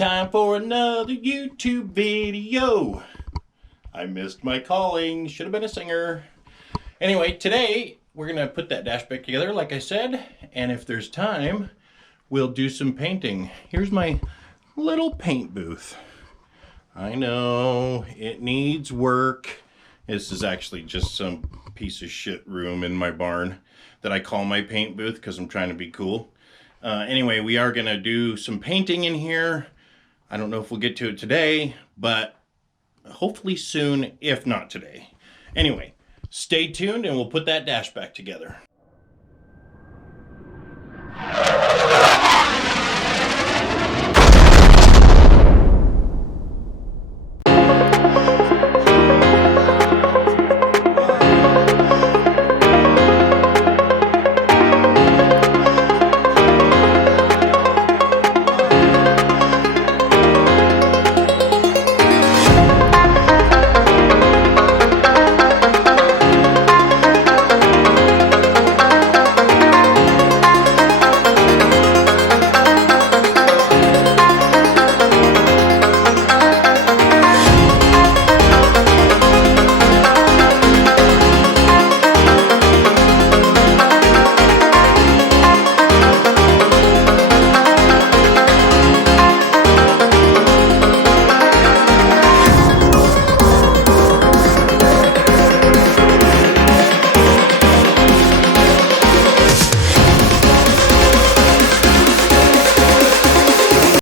Time for another YouTube video. I missed my calling. Should have been a singer. Anyway, today we're going to put that dash back together like I said. And if there's time, we'll do some painting. Here's my little paint booth. I know it needs work. This is actually just some piece of shit room in my barn that I call my paint booth because I'm trying to be cool. Anyway, we are going to do some painting in here. I don't know if we'll get to it today, but hopefully soon, if not today. Anyway, stay tuned and we'll put that dash back together.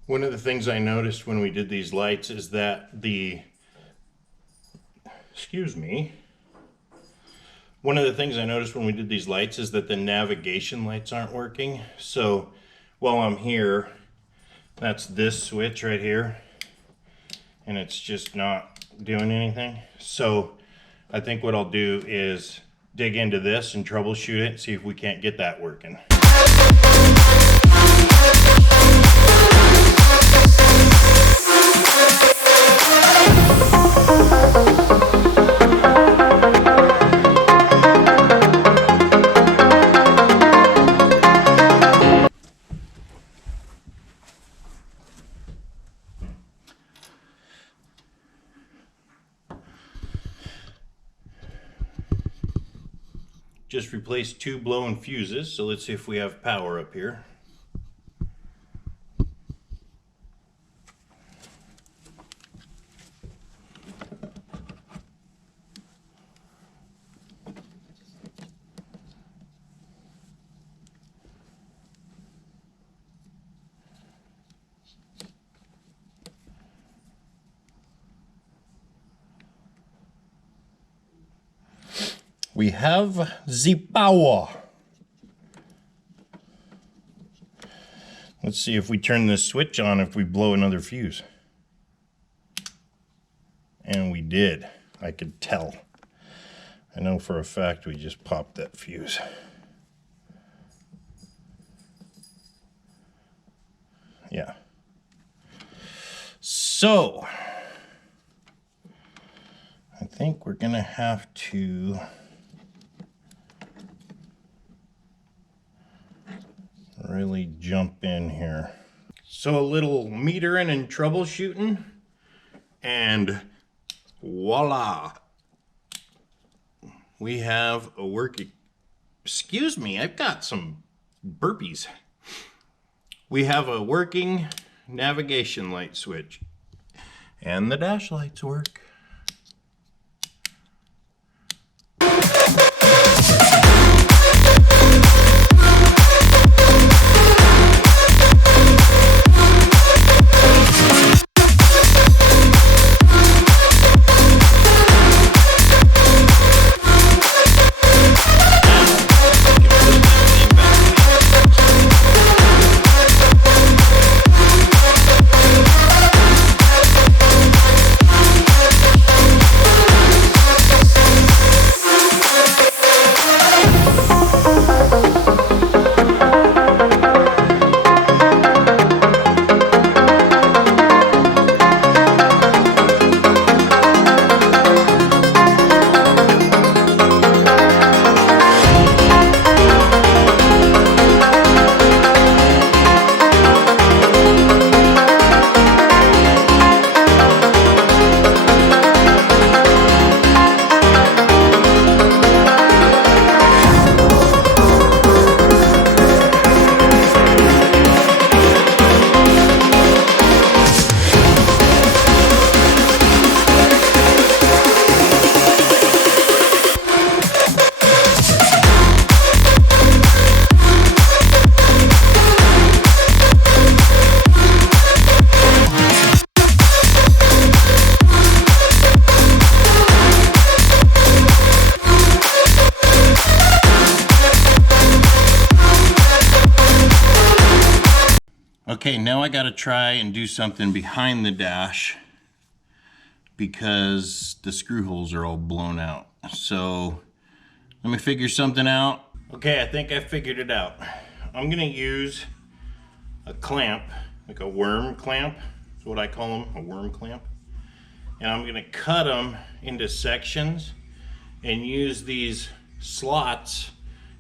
One of the things I noticed when we did these lights is that One of the things I noticed when we did these lights is that the navigation lights aren't working. So while I'm here, that's this switch right here, and it's just not doing anything. So I think what I'll do is dig into this and troubleshoot it, see if we can't get that working. Just replaced two blown fuses, so let's see if we have power up here. We have the power. Let's see if we turn this switch on if we blow another fuse. And we did. I could tell. I know for a fact we just popped that fuse. Yeah. So, I think we're gonna have to really jump in here. So a little metering and troubleshooting, and voila, we have a working, excuse me, I've got some burpees. We have a working navigation light switch, and the dash lights work. Okay, now I gotta try and do something behind the dash because the screw holes are all blown out. So let me figure something out. Okay, I think I figured it out. I'm gonna use a clamp, like a worm clamp. That's what I call them, a worm clamp. And I'm gonna cut them into sections and use these slots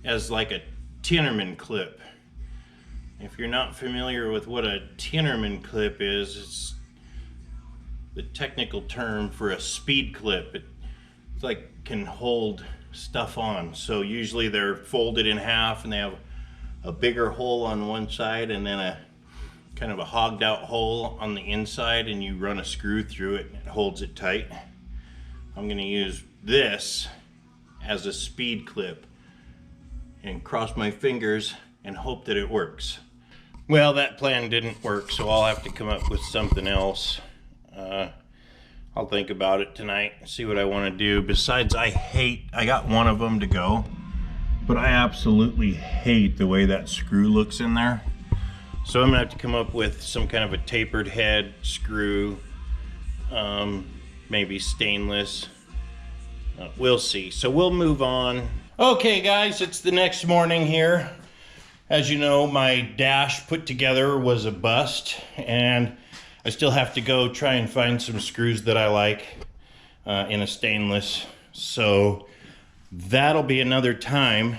as like a Tinnerman clip. If you're not familiar with what a Tinnerman clip is, it's the technical term for a speed clip. It's like can hold stuff on. So usually they're folded in half and they have a bigger hole on one side and then a kind of a hogged out hole on the inside, and you run a screw through it and it holds it tight. I'm going to use this as a speed clip and cross my fingers and hope that it works. Well, that plan didn't work, so I'll have to come up with something else. I'll think about it tonight and see what I want to do. Besides, I got one of them to go, but I absolutely hate the way that screw looks in there. So I'm gonna have to come up with some kind of a tapered head screw, maybe stainless. We'll see. So we'll move on. Okay guys, it's the next morning here. As you know, my dash put together was a bust, and I still have to go try and find some screws that I like in a stainless. So that'll be another time.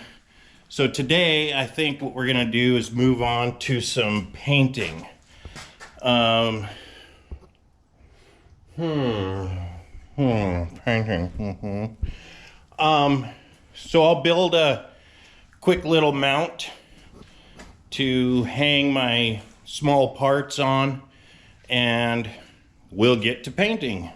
So today, I think what we're gonna do is move on to some painting. Painting. So I'll build a quick little mount to hang my small parts on, and we'll get to painting.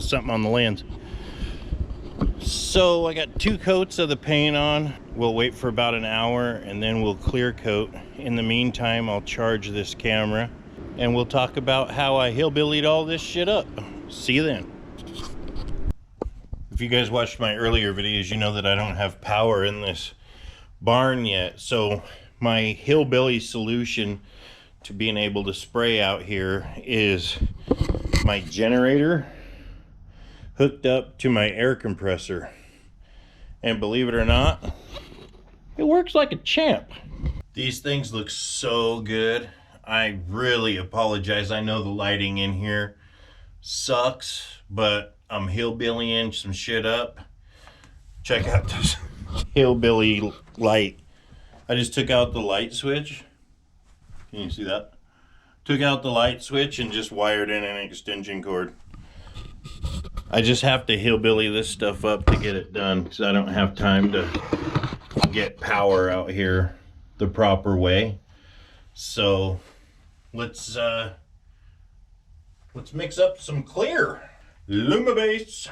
little something on the lens. So I got 2 coats of the paint on. We'll wait for about an hour and then we'll clear coat. In the meantime, I'll charge this camera and we'll talk about how I hillbillied all this shit up. See you then. If you guys watched my earlier videos, you know that I don't have power in this barn yet. So my hillbilly solution to being able to spray out here is my generator hooked up to my air compressor. And believe it or not, it works like a champ. These things look so good. I really apologize. I know the lighting in here sucks, but I'm hillbillying some shit up. Check out this hillbilly light. I just took out the light switch. Can you see that? Took out the light switch and just wired in an extension cord. I just have to hillbilly this stuff up to get it done because I don't have time to get power out here the proper way. So let's mix up some clear Lumabase.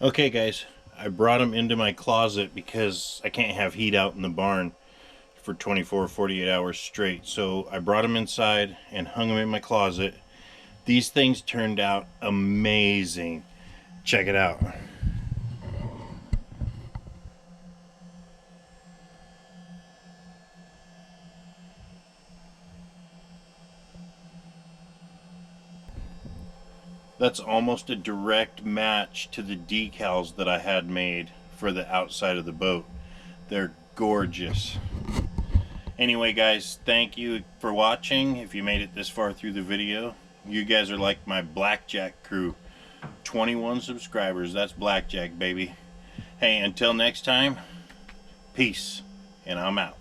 Okay guys, I brought them into my closet because I can't have heat out in the barn for 24 or 48 hours straight. So I brought them inside and hung them in my closet. These things turned out amazing. Check it out. That's almost a direct match to the decals that I had made for the outside of the boat. They're gorgeous. Anyway guys, thank you for watching. If you made it this far through the video, you guys are like my blackjack crew. 21 subscribers, that's blackjack baby. Hey, until next time, peace, and I'm out.